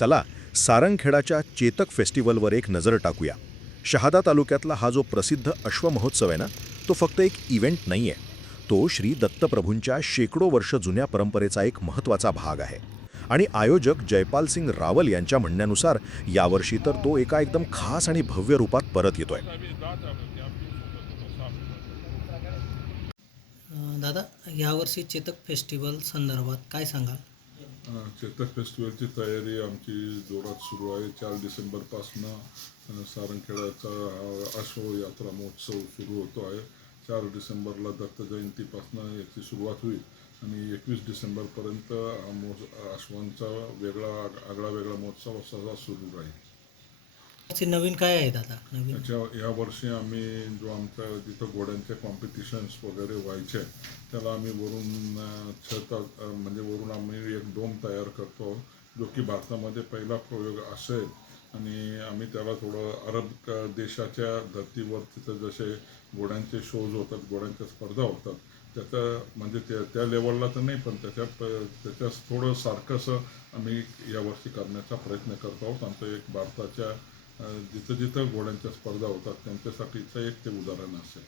चला सारंगखेडाच्या चेतक फेस्टिवलवर एक नजर टाकूया. शहादा तालुक्यातला हा जो प्रसिद्ध अश्वमहोत्सव आहे ना तो फक्त एक इव्हेंट नाही आहे तो श्री दत्तप्रभूंच्या शेकडो वर्ष जुन्या परंपरेचा एक महत्त्वाचा भाग आहे. आणि आयोजक जयपाल सिंग रावल यांच्या म्हणण्यानुसार यावर्षी तर तो एका एकदम खास आणि भव्य रूपात परत येतोय. दादा यावर्षी चेतक फेस्टिवल संदर्भात काय सांगाल? चेतक फेस्टिवलची तयारी आमची जोरात सुरू आहे. चार डिसेंबरपासनं सारंगखेड्याचा हा अश्व यात्रा महोत्सव सुरू होतो आहे. चार डिसेंबरला दत्त जयंतीपासनं याची सुरुवात होईल. आणि एकवीस डिसेंबरपर्यंत हा महो अश्वांचा वेगळा आग- आगळा वेगळा महोत्सव असा सुरू राहील. नवीन काय आहे दादा नवीन? या वर्षी आम्ही जो आमचा जिथं घोड्यांचे कॉम्पिटिशन्स वगैरे व्हायचे त्याला आम्ही वरून छत म्हणजे वरून आम्ही एक तयार करतो जो की भारतामध्ये पहिला प्रयोग असेल. आणि आम्ही त्याला थोडं अरब देशाच्या धर्तीवर तिथं जसे घोड्यांचे शोज होतात घोड्यांच्या स्पर्धा होतात त्याचा म्हणजे त्या त्या लेवलला तर नाही पण त्याच्या त्याच्या थोडं सारखंसं आम्ही यावर्षी करण्याचा प्रयत्न करत आहोत. आमचं एक भारताच्या जिथं जिथं घोड्यांच्या स्पर्धा होतात त्यांच्यासाठीचं एक ते उदाहरण असेल.